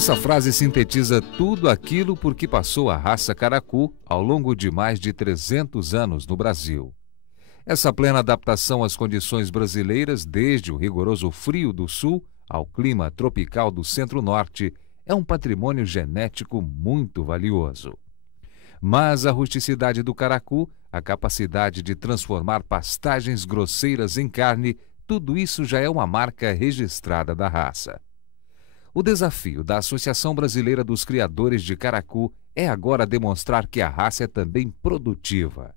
Essa frase sintetiza tudo aquilo por que passou a raça caracu ao longo de mais de 300 anos no Brasil. Essa plena adaptação às condições brasileiras, desde o rigoroso frio do sul ao clima tropical do centro-norte, é um patrimônio genético muito valioso. Mas a rusticidade do caracu, a capacidade de transformar pastagens grosseiras em carne, tudo isso já é uma marca registrada da raça. O desafio da Associação Brasileira dos Criadores de Caracu é agora demonstrar que a raça é também produtiva.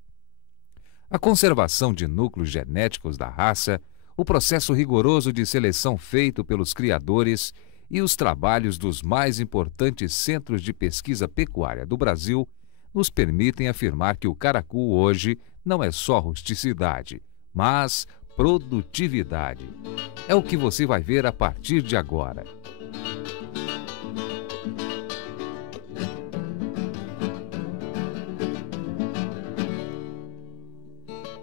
A conservação de núcleos genéticos da raça, o processo rigoroso de seleção feito pelos criadores e os trabalhos dos mais importantes centros de pesquisa pecuária do Brasil nos permitem afirmar que o caracu hoje não é só rusticidade, mas produtividade. É o que você vai ver a partir de agora.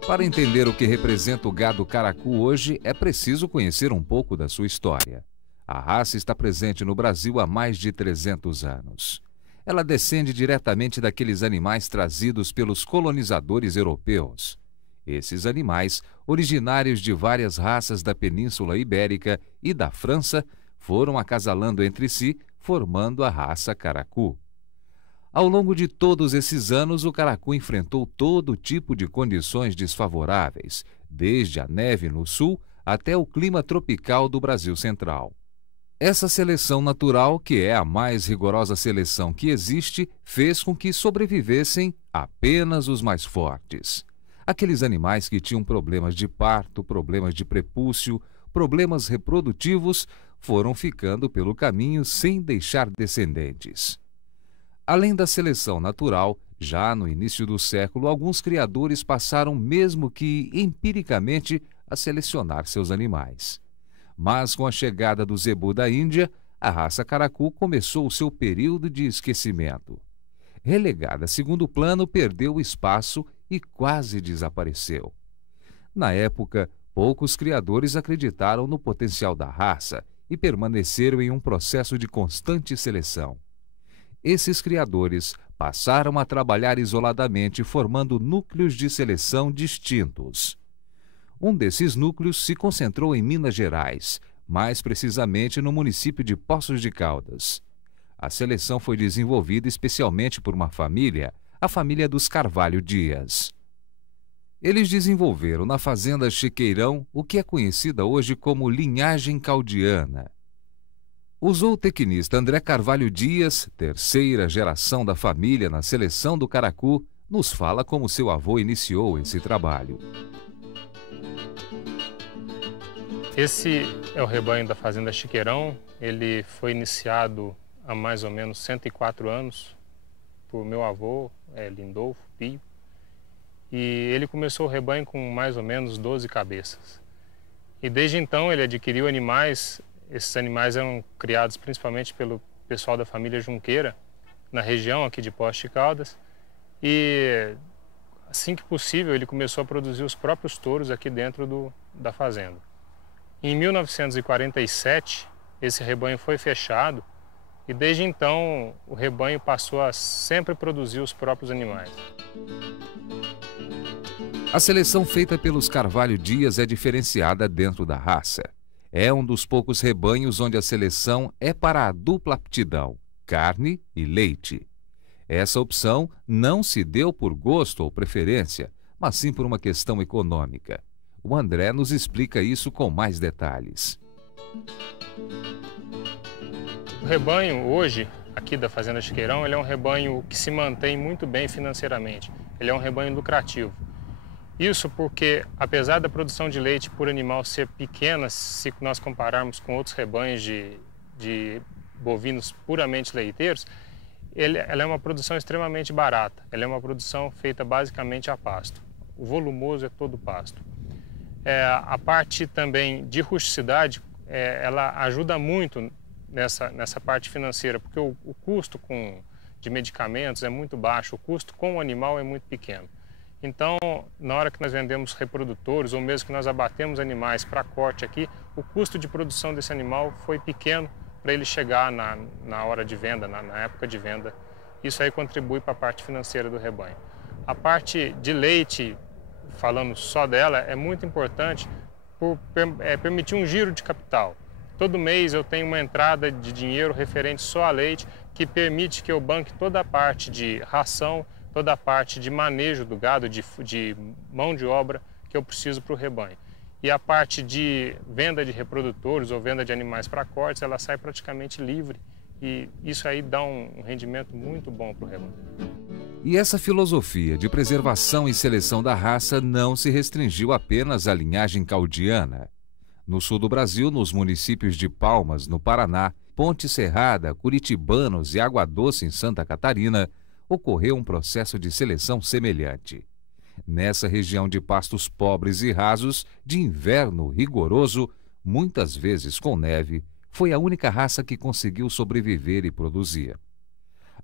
Para entender o que representa o gado caracu hoje, é preciso conhecer um pouco da sua história. A raça está presente no Brasil há mais de 300 anos. Ela descende diretamente daqueles animais trazidos pelos colonizadores europeus. Esses animais, originários de várias raças da Península Ibérica e da França, foram acasalando entre si, formando a raça caracu. Ao longo de todos esses anos, o caracu enfrentou todo tipo de condições desfavoráveis, desde a neve no sul até o clima tropical do Brasil central. Essa seleção natural, que é a mais rigorosa seleção que existe, fez com que sobrevivessem apenas os mais fortes. Aqueles animais que tinham problemas de parto, problemas de prepúcio, problemas reprodutivos, foram ficando pelo caminho sem deixar descendentes. Além da seleção natural, já no início do século, alguns criadores passaram, mesmo que empiricamente, a selecionar seus animais. Mas com a chegada do zebu da Índia, a raça caracu começou o seu período de esquecimento. Relegada a segundo plano, perdeu espaço e quase desapareceu. Na época, poucos criadores acreditaram no potencial da raça e permaneceram em um processo de constante seleção. Esses criadores passaram a trabalhar isoladamente, formando núcleos de seleção distintos. Um desses núcleos se concentrou em Minas Gerais, mais precisamente no município de Poços de Caldas. A seleção foi desenvolvida especialmente por uma família, a família dos Carvalho Dias. Eles desenvolveram na fazenda Chiqueirão o que é conhecida hoje como linhagem caldiana. O zootecnista André Carvalho Dias, terceira geração da família na seleção do caracu, nos fala como seu avô iniciou esse trabalho. Esse é o rebanho da fazenda Chiqueirão. Ele foi iniciado há mais ou menos 104 anos por meu avô, Lindolfo Pio. E ele começou o rebanho com mais ou menos 12 cabeças. E desde então ele adquiriu animais. Esses animais eram criados principalmente pelo pessoal da família Junqueira, na região aqui de Poços de Caldas. E assim que possível ele começou a produzir os próprios touros aqui dentro da fazenda. Em 1947, esse rebanho foi fechado e desde então o rebanho passou a sempre produzir os próprios animais. A seleção feita pelos Carvalho Dias é diferenciada dentro da raça. É um dos poucos rebanhos onde a seleção é para a dupla aptidão, carne e leite. Essa opção não se deu por gosto ou preferência, mas sim por uma questão econômica. O André nos explica isso com mais detalhes. O rebanho hoje, aqui da Fazenda Chiqueirão, ele é um rebanho que se mantém muito bem financeiramente. Ele é um rebanho lucrativo. Isso porque, apesar da produção de leite por animal ser pequena, se nós compararmos com outros rebanhos de bovinos puramente leiteiros, ela é uma produção extremamente barata. Ela é uma produção feita basicamente a pasto. O volumoso é todo pasto. A parte também de rusticidade, ela ajuda muito nessa parte financeira, porque o custo de medicamentos é muito baixo, o custo com o animal é muito pequeno. Então, na hora que nós vendemos reprodutores, ou mesmo que nós abatemos animais para corte aqui, o custo de produção desse animal foi pequeno para ele chegar na hora de venda, na época de venda. Isso aí contribui para a parte financeira do rebanho. A parte de leite, falando só dela, é muito importante por permitir um giro de capital. Todo mês eu tenho uma entrada de dinheiro referente só a leite, que permite que eu banque toda a parte de ração, toda a parte de manejo do gado, de mão de obra que eu preciso para o rebanho. E a parte de venda de reprodutores ou venda de animais para cortes, ela sai praticamente livre. E isso aí dá um rendimento muito bom para o rebanho. E essa filosofia de preservação e seleção da raça não se restringiu apenas à linhagem caudiana. No sul do Brasil, nos municípios de Palmas, no Paraná, Ponte Serrada, Curitibanos e Água Doce, em Santa Catarina, ocorreu um processo de seleção semelhante. Nessa região de pastos pobres e rasos, de inverno rigoroso, muitas vezes com neve, foi a única raça que conseguiu sobreviver e produzir.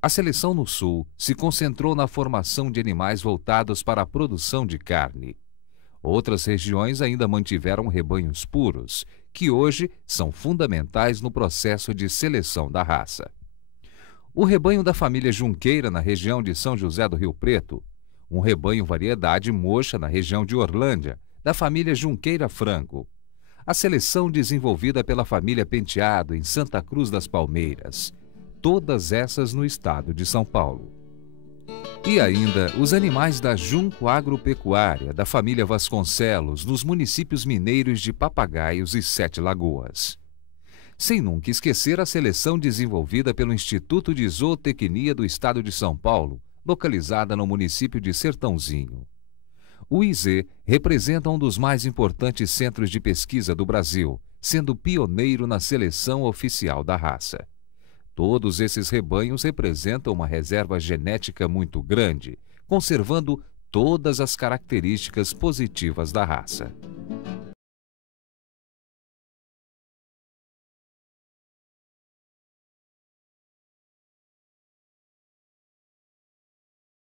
A seleção no sul se concentrou na formação de animais voltados para a produção de carne. Outras regiões ainda mantiveram rebanhos puros, que hoje são fundamentais no processo de seleção da raça. O rebanho da família Junqueira, na região de São José do Rio Preto, um rebanho variedade moxa na região de Orlândia, da família Junqueira Franco, a seleção desenvolvida pela família Penteado em Santa Cruz das Palmeiras, todas essas no estado de São Paulo. E ainda os animais da Junco Agropecuária, da família Vasconcelos, nos municípios mineiros de Papagaios e Sete Lagoas. Sem nunca esquecer a seleção desenvolvida pelo Instituto de Zootecnia do estado de São Paulo, localizada no município de Sertãozinho. O IZ representa um dos mais importantes centros de pesquisa do Brasil, sendo pioneiro na seleção oficial da raça. Todos esses rebanhos representam uma reserva genética muito grande, conservando todas as características positivas da raça.